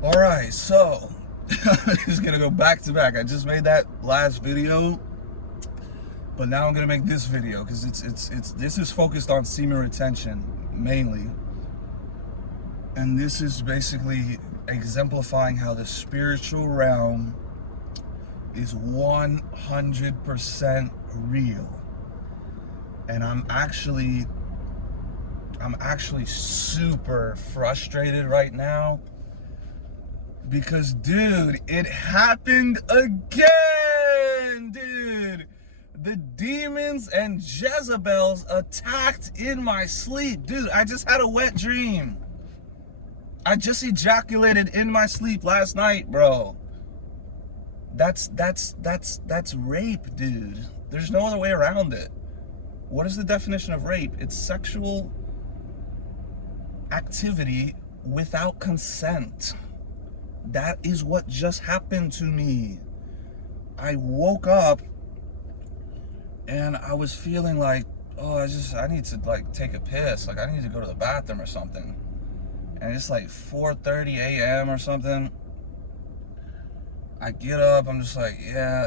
All right, so just gonna go back to back. I just made that last video, but now I'm gonna make this video because this is focused on semen retention mainly, and this is basically exemplifying how the spiritual realm is 100% real, and I'm actually super frustrated right now. Because, dude, it happened again, dude. The demons and Jezebels attacked in my sleep. Dude, I just had a wet dream. I just ejaculated in my sleep last night, bro. That's rape, dude. There's no other way around it. What is the definition of rape? It's sexual activity without consent. That is what just happened to me. I woke up and I was feeling like, oh, I need to like take a piss. Like I need to go to the bathroom or something. And it's like 4:30 a.m. or something. I get up, I'm just like, yeah,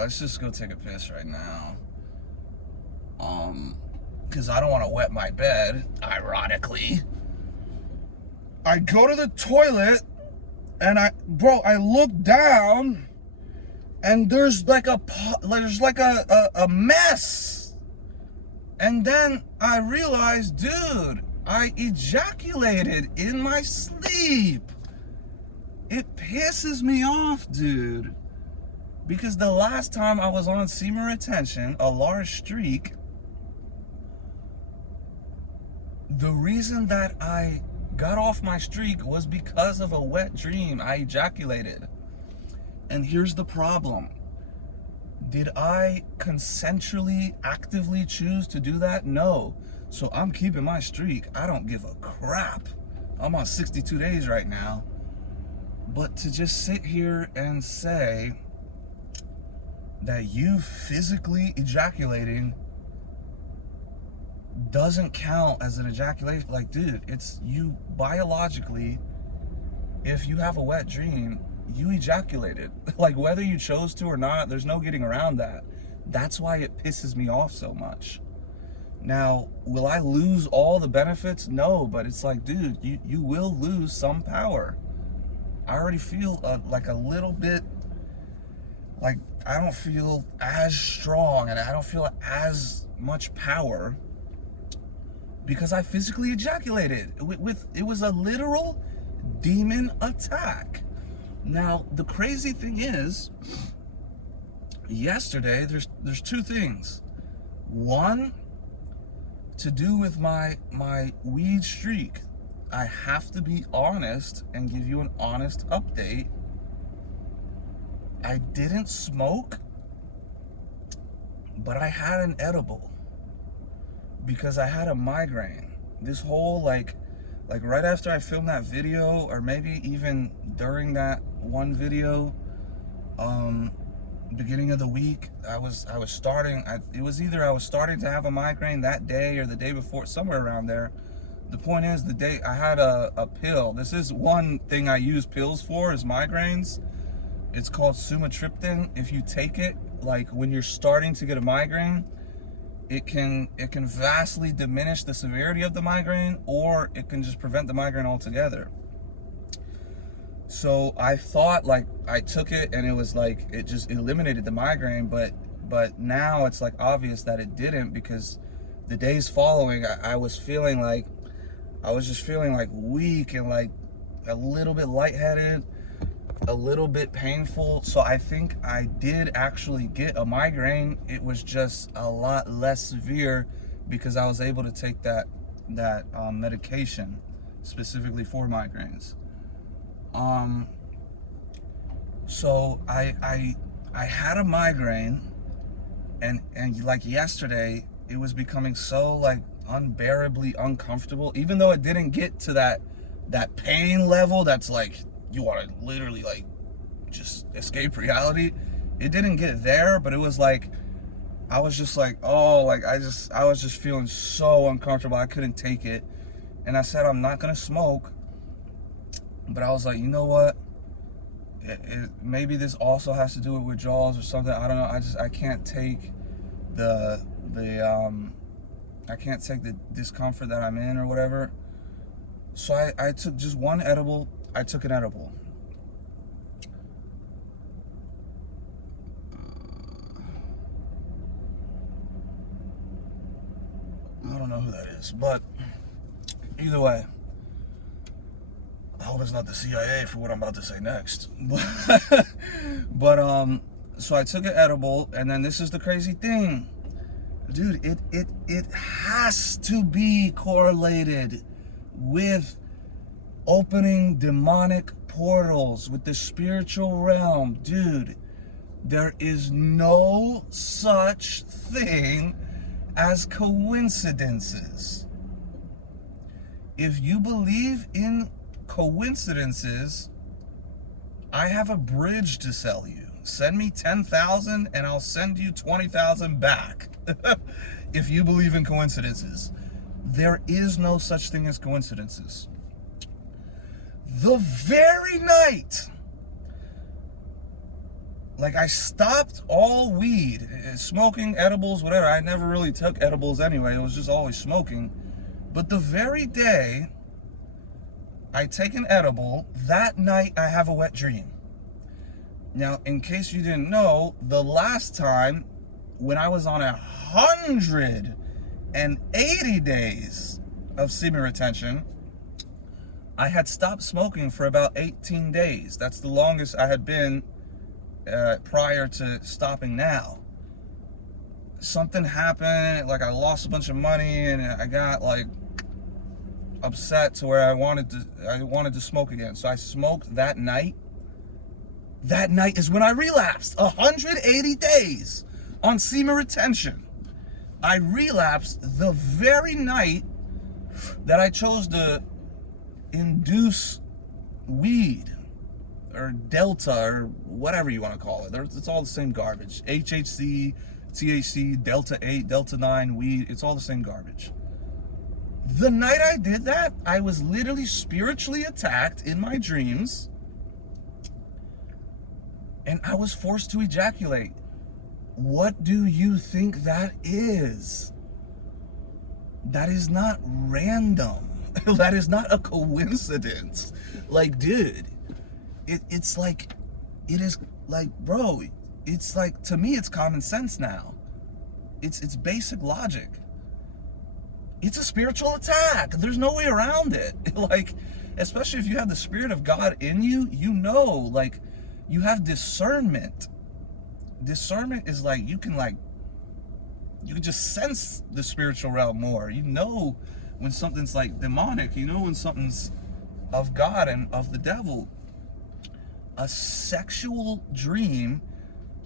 let's just go take a piss right now. Because I don't want to wet my bed, ironically. I go to the toilet. And I look down, and there's like a mess. And then I realized, dude, I ejaculated in my sleep. It pisses me off, dude. Because the last time I was on semen retention, a large streak, the reason that I got off my streak was because of a wet dream. I ejaculated. And here's the problem. Did I consensually, actively choose to do that? No. So I'm keeping my streak. I don't give a crap. I'm on 62 days right now. But to just sit here and say that you physically ejaculating doesn't count as an ejaculation. Like, dude, it's you biologically, if you have a wet dream, you ejaculated. Like, whether you chose to or not, there's no getting around that. That's why it pisses me off so much. Now, will I lose all the benefits? No, but it's like, dude, you will lose some power. I already feel like a little bit, like I don't feel as strong and I don't feel as much power because I physically ejaculated. It was a literal demon attack. Now, the crazy thing is, yesterday, there's two things. One, to do with my weed streak. I have to be honest and give you an honest update. I didn't smoke, but I had an edible. Because I had a migraine. This whole like right after I filmed that video, or maybe even during that one video, beginning of the week, I was starting. It was either I was starting to have a migraine that day or the day before, somewhere around there. The point is, the day I had a pill. This is one thing I use pills for, is migraines. It's called sumatriptan. If you take it, like when you're starting to get a migraine, it can vastly diminish the severity of the migraine, or it can just prevent the migraine altogether. So I thought like I took it and it was like it just eliminated the migraine, but now it's like obvious that it didn't, because the days following I was feeling like weak and like a little bit lightheaded, a little bit painful. So I think I did actually get a migraine. It was just a lot less severe because I was able to take that medication specifically for migraines. So I had a migraine, and like yesterday, it was becoming so like unbearably uncomfortable, even though it didn't get to that pain level that's like you want to literally like just escape reality. It didn't get there, but it was like I was just like, oh, like I was just feeling so uncomfortable. I couldn't take it, and I said I'm not gonna smoke. But I was like, you know what? Maybe this also has to do with withdrawals or something. I don't know. I can't take the I can't take the discomfort that I'm in or whatever. So I took just one edible. I took an edible. I don't know who that is, but either way, I hope it's not the CIA for what I'm about to say next. But so I took an edible, and then this is the crazy thing, dude. It has to be correlated with opening demonic portals with the spiritual realm, dude. There is no such thing as coincidences. If you believe in coincidences, I have a bridge to sell you. Send me 10,000 and I'll send you 20,000 back. If you believe in coincidences, there is no such thing as coincidences. The very night, like, I stopped all weed, smoking, edibles, whatever. I never really took edibles anyway. It was just always smoking. But the very day I take an edible, that night I have a wet dream. Now, in case you didn't know, the last time when I was on 180 days of semen retention, I had stopped smoking for about 18 days. That's the longest I had been prior to stopping now. Something happened, like I lost a bunch of money and I got like upset to where I wanted to smoke again. So I smoked that night. That night is when I relapsed. 180 days on semen retention. I relapsed the very night that I chose to induce weed or Delta or whatever you want to call it. It's all the same garbage. HHC, THC, Delta 8, Delta 9, weed. It's all the same garbage. The night I did that, I was literally spiritually attacked in my dreams. And I was forced to ejaculate. What do you think that is? That is not random. That is not a coincidence. Like, dude, it's like, it is like, bro, it's like, to me, it's common sense now. It's basic logic. It's a spiritual attack. There's no way around it. Like, especially if you have the Spirit of God in you, you know, like, you have discernment. Discernment is like, you can just sense the spiritual realm more. You know when something's like demonic. You know when something's of God and of the devil. A sexual dream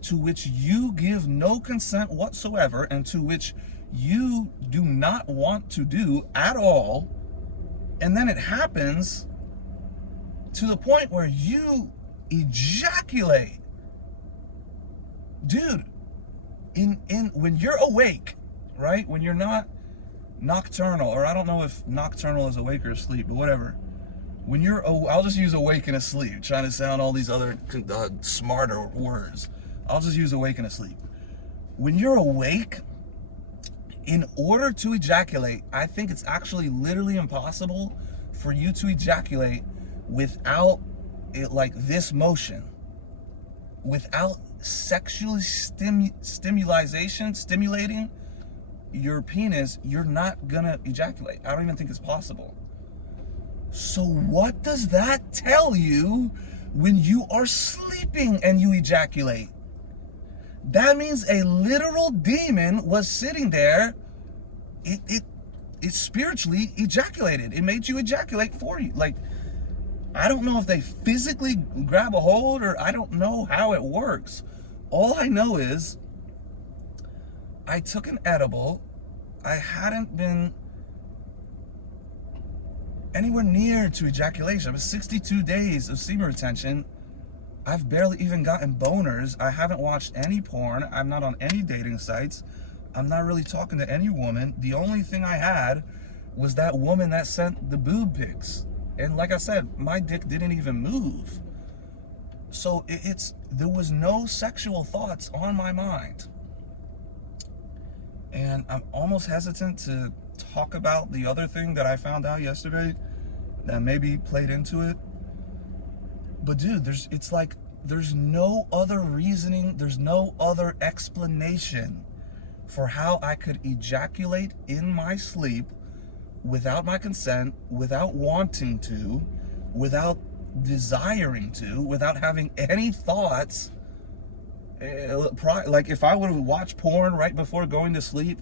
to which you give no consent whatsoever and to which you do not want to do at all, and then it happens to the point where you ejaculate. Dude, in when you're awake, right? When you're not nocturnal, or I don't know if nocturnal is awake or asleep, but whatever. When you're, I'll just use awake and asleep, trying to sound all these other smarter words. I'll just use awake and asleep. When you're awake, in order to ejaculate, I think it's actually literally impossible for you to ejaculate without it, like this motion, without sexually stimulating your penis. You're not gonna ejaculate. I don't even think it's possible. So what does that tell you when you are sleeping and you ejaculate? That means a literal demon was sitting there. It spiritually ejaculated. It made you ejaculate for you. Like, I don't know if they physically grab a hold, or I don't know how it works. All I know is I took an edible. I hadn't been anywhere near to ejaculation. It was 62 days of semen retention. I've barely even gotten boners. I haven't watched any porn. I'm not on any dating sites. I'm not really talking to any woman. The only thing I had was that woman that sent the boob pics. And like I said, my dick didn't even move. So there was no sexual thoughts on my mind. And I'm almost hesitant to talk about the other thing that I found out yesterday that maybe played into it. But dude, there's no other reasoning, there's no other explanation for how I could ejaculate in my sleep without my consent, without wanting to, without desiring to, without having any thoughts. Like if I would have watched porn right before going to sleep,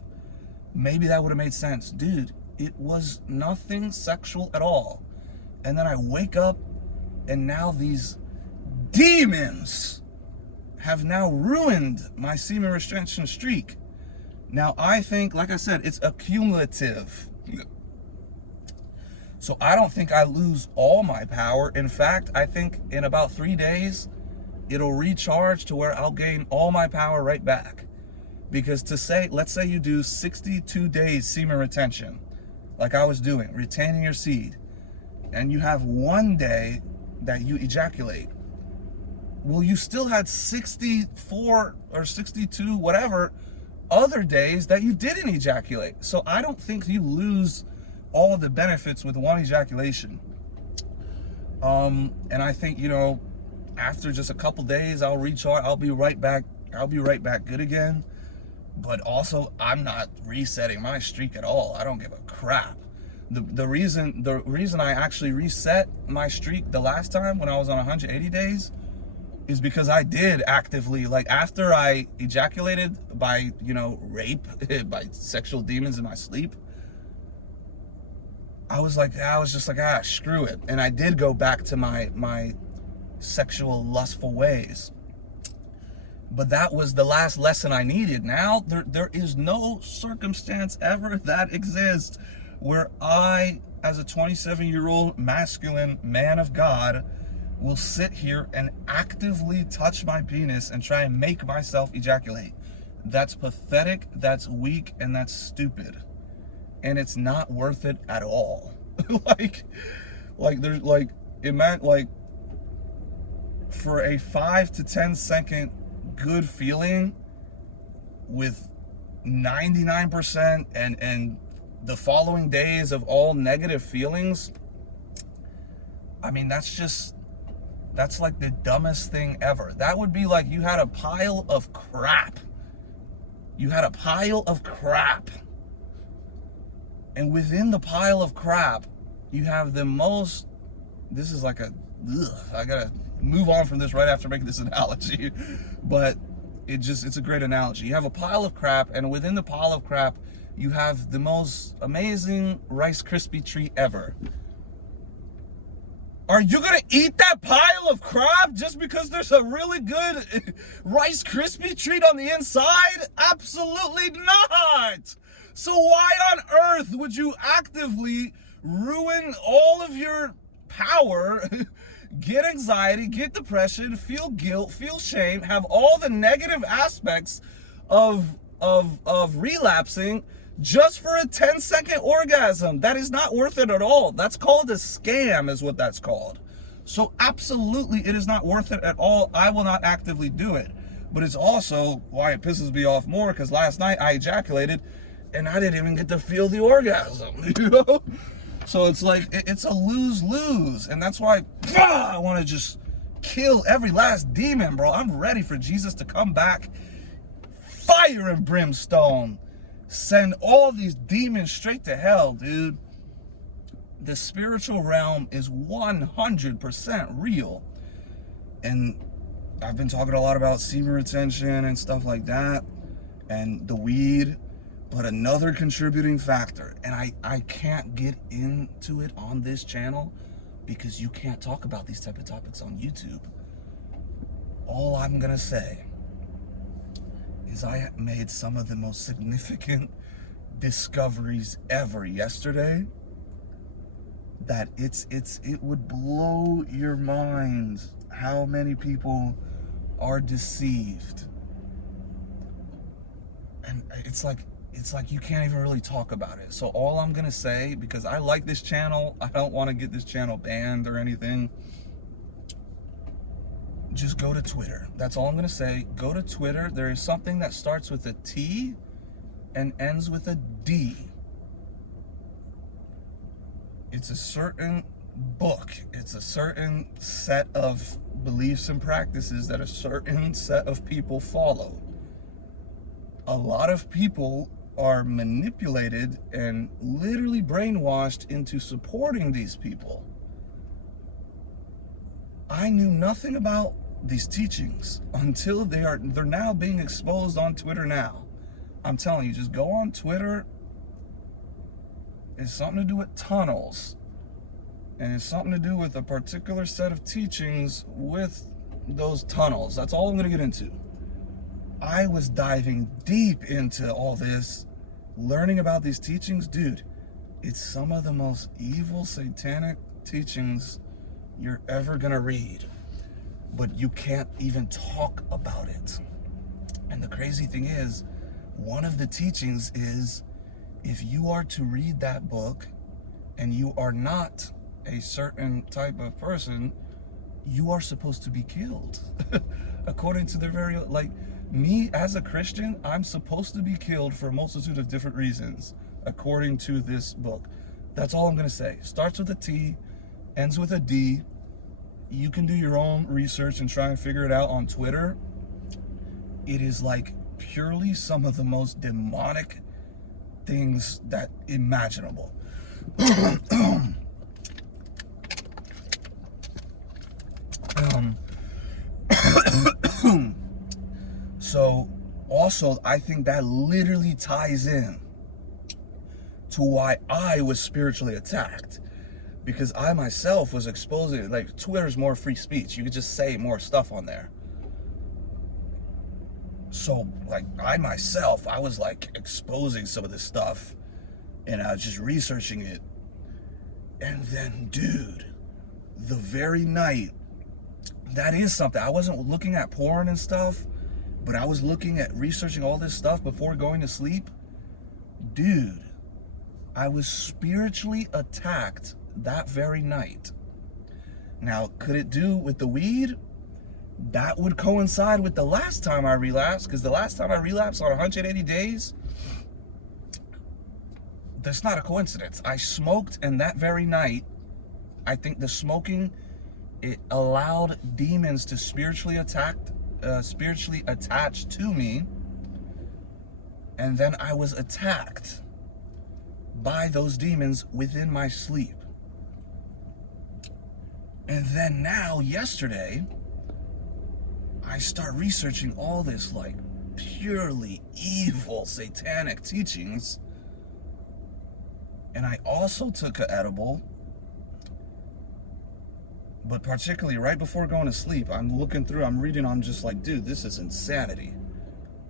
maybe that would have made sense. Dude, it was nothing sexual at all. And then I wake up and now these demons have now ruined my semen retention streak. Now I think, like I said, it's accumulative. So I don't think I lose all my power. In fact, I think in about 3 days, it'll recharge to where I'll gain all my power right back. Because let's say you do 62 days semen retention, like I was doing, retaining your seed, and you have 1 day that you ejaculate. Well, you still had 64 or 62, whatever, other days that you didn't ejaculate. So I don't think you lose all of the benefits with one ejaculation. And I think, after just a couple days, I'll recharge, I'll be right back good again. But also, I'm not resetting my streak at all. I don't give a crap. The reason I actually reset my streak the last time when I was on 180 days is because I did actively, like after I ejaculated by, rape, by sexual demons in my sleep, I was just like, screw it. And I did go back to my sexual lustful ways. But that was the last lesson I needed. Now there is no circumstance ever that exists where I, as a 27-year-old masculine man of God, will sit here and actively touch my penis and try and make myself ejaculate. That's pathetic, that's weak, and that's stupid. And it's not worth it at all. For a 5 to 10 second good feeling with 99% and the following days of all negative feelings, I mean, that's like the dumbest thing ever. That would be like you had a pile of crap. And within the pile of crap, you have the most, this is like I gotta move on from this right after making this analogy, but it's a great analogy. You have a pile of crap, and within the pile of crap, you have the most amazing Rice Krispie treat ever. Are you gonna eat that pile of crap just because there's a really good Rice Krispie treat on the inside? Absolutely not! So why on earth would you actively ruin all of your power, get anxiety, get depression, feel guilt, feel shame, have all the negative aspects of relapsing just for a 10-second orgasm? That is not worth it at all. That's called a scam, is what that's called. So absolutely, it is not worth it at all. I will not actively do it. But it's also why it pisses me off more, because last night I ejaculated and I didn't even get to feel the orgasm, So it's like, it's a lose-lose. And that's why I want to just kill every last demon, bro. I'm ready for Jesus to come back. Fire and brimstone. Send all these demons straight to hell, dude. The spiritual realm is 100% real. And I've been talking a lot about semen retention and stuff like that, and the weed. But another contributing factor, and I can't get into it on this channel because you can't talk about these type of topics on YouTube. All I'm gonna say is I made some of the most significant discoveries ever yesterday that it would blow your mind how many people are deceived. And it's like, it's like you can't even really talk about it. So all I'm gonna say, because I like this channel, I don't want to get this channel banned or anything, just go to Twitter. That's all I'm gonna say. Go to Twitter. There is something that starts with a T and ends with a D. It's a certain book. It's a certain set of beliefs and practices that a certain set of people follow. A lot of people are manipulated and literally brainwashed into supporting these people. I knew nothing about these teachings until they're now being exposed on Twitter now. I'm telling you, just go on Twitter. It's something to do with tunnels. And it's something to do with a particular set of teachings with those tunnels. That's all I'm going to get into. I was diving deep into all this, learning about these teachings. Dude, it's some of the most evil, satanic teachings you're ever going to read. But you can't even talk about it. And the crazy thing is, one of the teachings is, if you are to read that book and you are not a certain type of person, you are supposed to be killed. According to the very, like, me as a Christian, I'm supposed to be killed for a multitude of different reasons, according to this book. That's all I'm going to say. Starts with a T, ends with a D. You can do your own research and try and figure it out on Twitter. It is like purely some of the most demonic things that imaginable. So also, I think that literally ties in to why I was spiritually attacked, because I myself was exposing, like, Twitter's more free speech. You could just say more stuff on there. So, like, I myself, I was like exposing some of this stuff, and I was just researching it. And then, dude, the very night, that is something. I wasn't looking at porn and stuff, but I was looking at researching all this stuff before going to sleep. Dude, I was spiritually attacked that very night. Now, could it do with the weed? That would coincide with the last time I relapsed, because the last time I relapsed on 180 days, that's not a coincidence. I smoked, and that very night, I think the smoking, it allowed demons to spiritually attach to me, and then I was attacked by those demons within my sleep. And then now, yesterday, I start researching all this, like, purely evil, satanic teachings, and I also took an edible. But particularly right before going to sleep, I'm looking through, I'm reading, I'm just like, dude, this is insanity.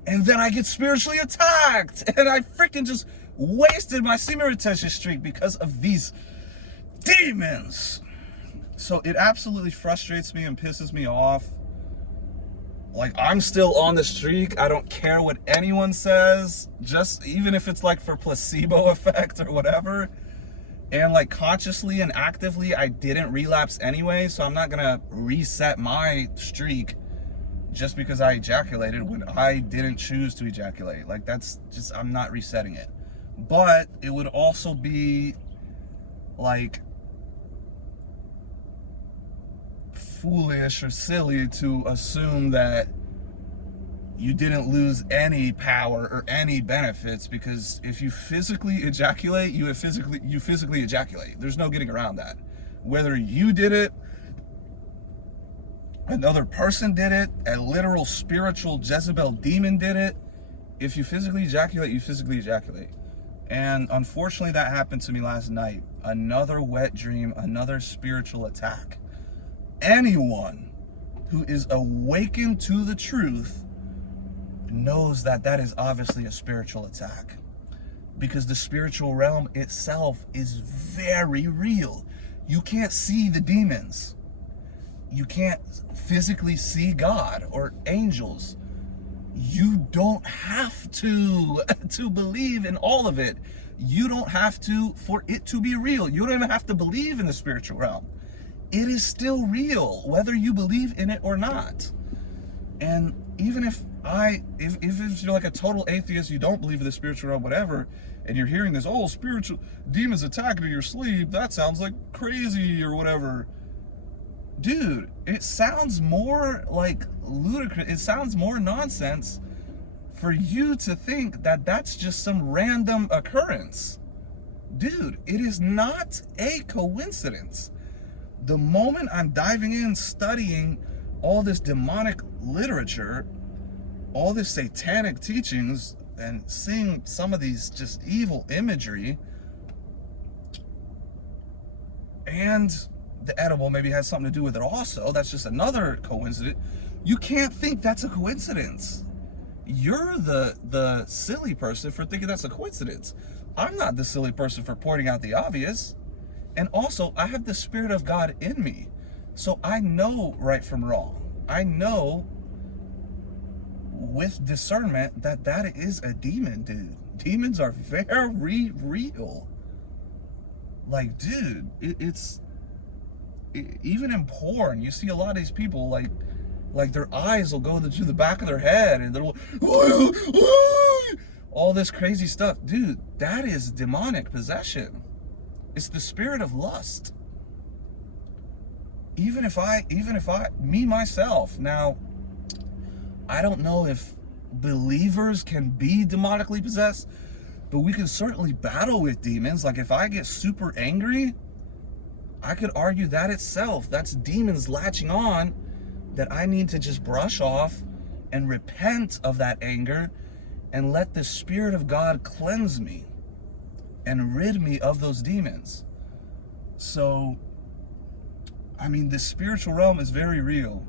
And then I get spiritually attacked, and I freaking just wasted my semen retention streak because of these demons. So it absolutely frustrates me and pisses me off. Like, I'm still on the streak. I don't care what anyone says, just even if it's like for placebo effect or whatever. And like consciously and actively, I didn't relapse anyway, so I'm not gonna reset my streak just because I ejaculated when I didn't choose to ejaculate. Like, that's just, I'm not resetting it. But it would also be like foolish or silly to assume that you didn't lose any power or any benefits, because if you physically ejaculate, you physically ejaculate. There's no getting around that. Whether you did it, another person did it, a literal spiritual Jezebel demon did it, if you physically ejaculate, you physically ejaculate. And unfortunately, that happened to me last night. Another wet dream, another spiritual attack. Anyone who is awakened to the truth knows that that is obviously a spiritual attack, because the spiritual realm itself is very real. You can't see the demons. You can't physically see God or angels. You don't have to believe in all of it. You don't have to for it to be real. You don't even have to believe in the spiritual realm. It is still real, whether you believe in it or not. And even if you're like a total atheist, you don't believe in the spiritual realm, whatever, and you're hearing this, oh, spiritual demons attacking in your sleep, that sounds like crazy or whatever. Dude, it sounds more like ludicrous. It sounds more nonsense for you to think that that's just some random occurrence. Dude, it is not a coincidence. The moment I'm diving in, studying all this demonic literature, all this satanic teachings, and seeing some of these just evil imagery, and the edible maybe has something to do with it also, that's just another coincidence. You can't think that's a coincidence. You're the silly person for thinking that's a coincidence. I'm not the silly person for pointing out the obvious. And also, I have the Spirit of God in me. So I know right from wrong. I know with discernment that that is a demon, dude. Demons are very real. Like, dude, even in porn, you see a lot of these people, like their eyes will go to the back of their head, and they're all this crazy stuff. Dude, that is demonic possession. It's the spirit of lust. Even if I, me myself, now, I don't know if believers can be demonically possessed, but we can certainly battle with demons. Like if I get super angry, I could argue that itself, that's demons latching on that I need to just brush off and repent of that anger and let the Spirit of God cleanse me and rid me of those demons. So, I mean, the spiritual realm is very real.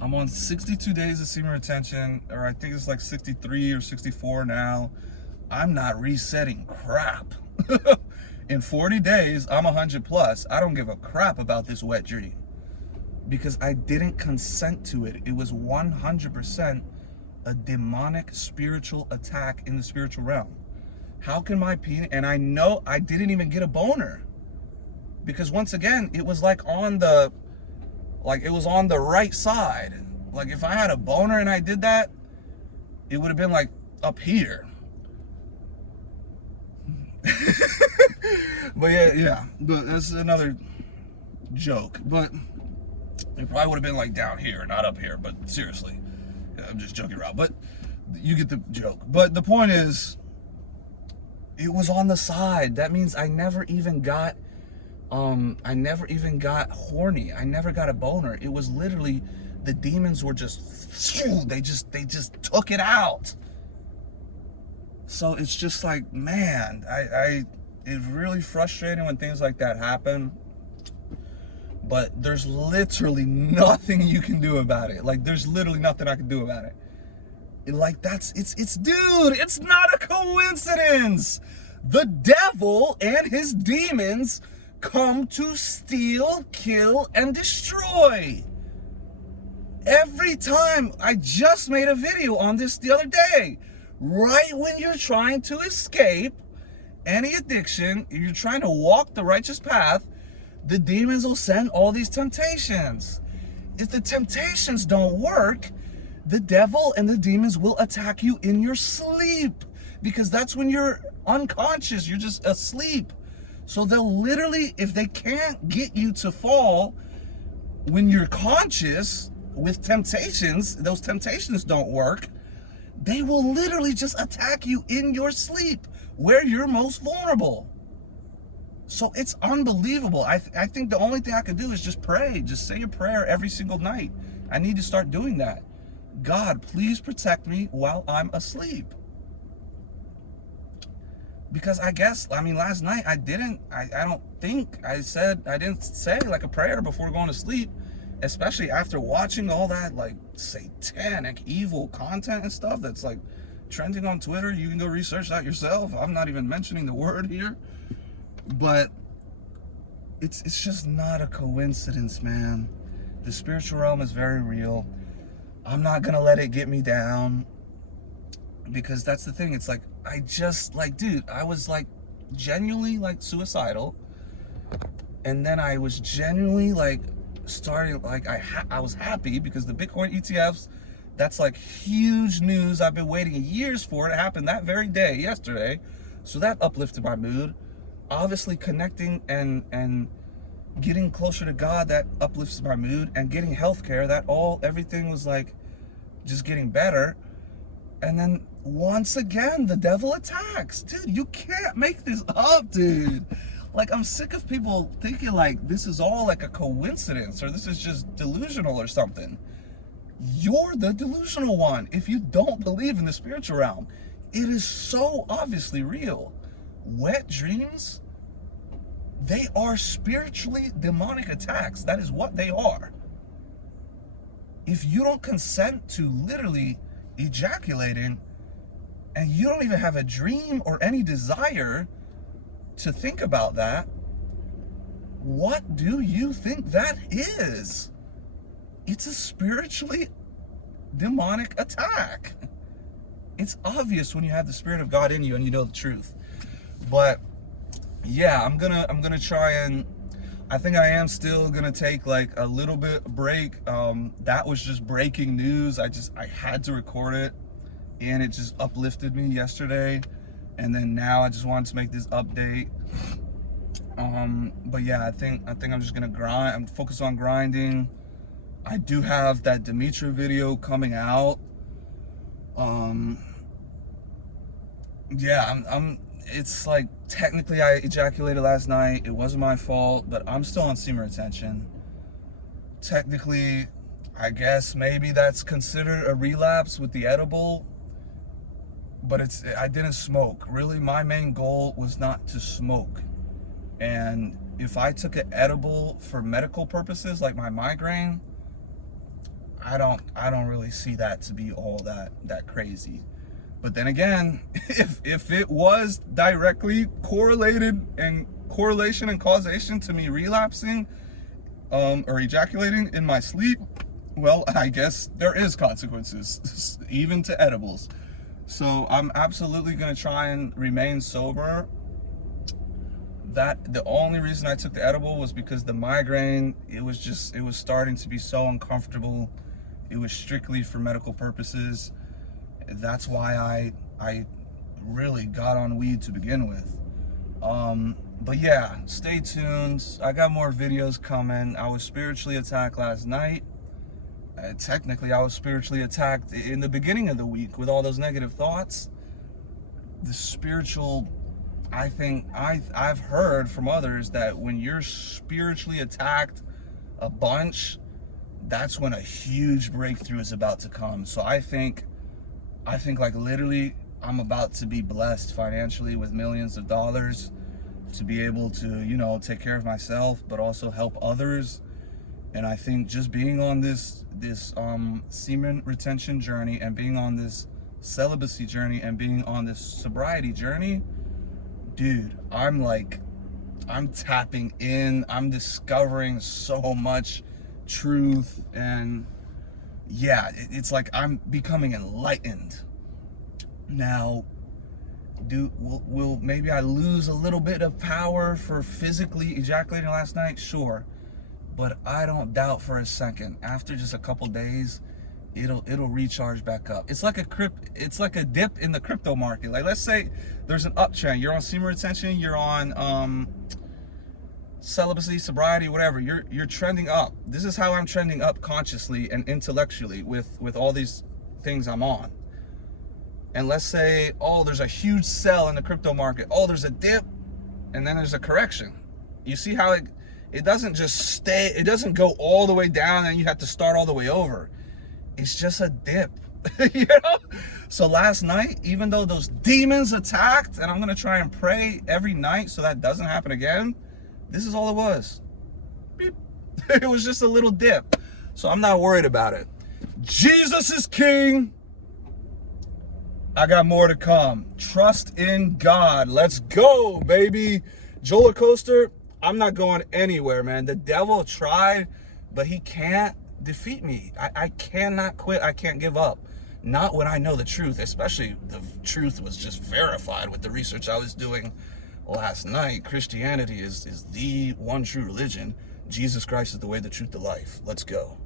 I'm on 62 days of semen retention, or I think it's like 63 or 64 now. I'm not resetting crap. In 40 days, I'm 100 plus. I don't give a crap about this wet dream because I didn't consent to it. It was 100% a demonic spiritual attack in the spiritual realm. How can my penis, and I know I didn't even get a boner because once again, it was like on the right side. Like if I had a boner and I did that, it would have been like up here. But yeah, but that's another joke. But it probably would have been like down here, not up here. But seriously, yeah, I'm just joking around. But you get the joke. But the point is, it was on the side. That means I never even got horny. I never got a boner. It was literally the demons were just they just took it out. So it's just like, man, it's really frustrating when things like that happen. But there's literally nothing you can do about it. Like there's literally nothing I can do about it. Like dude, it's not a coincidence. The devil and his demons come to steal, kill, and destroy. Every time. I just made a video on this the other day. Right when you're trying to escape any addiction, you're trying to walk the righteous path, the demons will send all these temptations. If the temptations don't work, the devil and the demons will attack you in your sleep because that's when you're unconscious, you're just asleep. So they'll literally, if they can't get you to fall when you're conscious with temptations, those temptations don't work, they will literally just attack you in your sleep where you're most vulnerable. So it's unbelievable. I think the only thing I could do is just pray. Just say a prayer every single night. I need to start doing that. God, please protect me while I'm asleep. Because last night I didn't say like a prayer before going to sleep, especially after watching all that like satanic evil content and stuff that's like trending on Twitter. You can go research that yourself. I'm not even mentioning the word here, but it's just not a coincidence, man. The spiritual realm is very real. I'm not gonna let it get me down, because that's the thing. It's like, I just, like, dude, I was like genuinely like suicidal, and then I was genuinely like starting, like, I was happy because the Bitcoin ETFs, that's like huge news. I've been waiting years for it. It happened that very day, yesterday. So that uplifted my mood. Obviously connecting and getting closer to God, that uplifts my mood. And getting healthcare, everything was like just getting better. And then once again, the devil attacks. Dude, you can't make this up, dude. Like, I'm sick of people thinking like this is all like a coincidence, or this is just delusional or something. You're the delusional one if you don't believe in the spiritual realm. It is so obviously real. Wet dreams, they are spiritually demonic attacks. That is what they are. If you don't consent to literally ejaculating, and you don't even have a dream or any desire to think about that, what do you think that is? It's a spiritually demonic attack. It's obvious when you have the Spirit of God in you and you know the truth. But yeah, I'm gonna try, and I think I am still gonna take like a little bit break. That was just breaking news. I had to record it, and it just uplifted me yesterday, and then now I just wanted to make this update. But yeah, I think I'm just gonna grind. I'm focused on grinding. I do have that Demetra video coming out. Yeah, it's like, technically I ejaculated last night. It wasn't my fault, but I'm still on semen retention. Technically, I guess maybe that's considered a relapse with the edible, but I didn't smoke. Really, my main goal was not to smoke. And if I took an edible for medical purposes, like my migraine, I don't really see that to be all that crazy. But then again, if it was directly correlated, and correlation and causation to me relapsing or ejaculating in my sleep, well, I guess there is consequences, even to edibles. So I'm absolutely gonna try and remain sober. The only reason I took the edible was because the migraine, it was starting to be so uncomfortable. It was strictly for medical purposes. That's why I really got on weed to begin with. But yeah, stay tuned. I got more videos coming. I was spiritually attacked last night. Technically, I was spiritually attacked in the beginning of the week with all those negative thoughts. The spiritual, I think, I've heard from others that when you're spiritually attacked a bunch, that's when a huge breakthrough is about to come. So I think like literally I'm about to be blessed financially with millions of dollars to be able to, take care of myself, but also help others. And I think just being on this semen retention journey, and being on this celibacy journey, and being on this sobriety journey, dude, I'm tapping in. I'm discovering so much truth, and yeah, it's like I'm becoming enlightened. Now, will maybe I lose a little bit of power for physically ejaculating last night? Sure. But I don't doubt for a second, after just a couple days, it'll recharge back up. It's like a dip in the crypto market. Like, let's say there's an uptrend. You're on semen retention, you're on celibacy, sobriety, whatever. You're trending up. This is how I'm trending up consciously and intellectually with all these things I'm on. And let's say, oh, there's a huge sell in the crypto market. Oh, there's a dip, and then there's a correction. You see how it doesn't just stay, it doesn't go all the way down and you have to start all the way over. It's just a dip, So last night, even though those demons attacked, and I'm gonna try and pray every night so that doesn't happen again, this is all it was. Beep. It was just a little dip. So I'm not worried about it. Jesus is king. I got more to come. Trust in God. Let's go, baby. Joller coaster, I'm not going anywhere, man. The devil tried, but he can't defeat me. I cannot quit. I can't give up. Not when I know the truth, especially the truth was just verified with the research I was doing last night. Christianity is the one true religion. Jesus Christ is the way, the truth, the life. Let's go.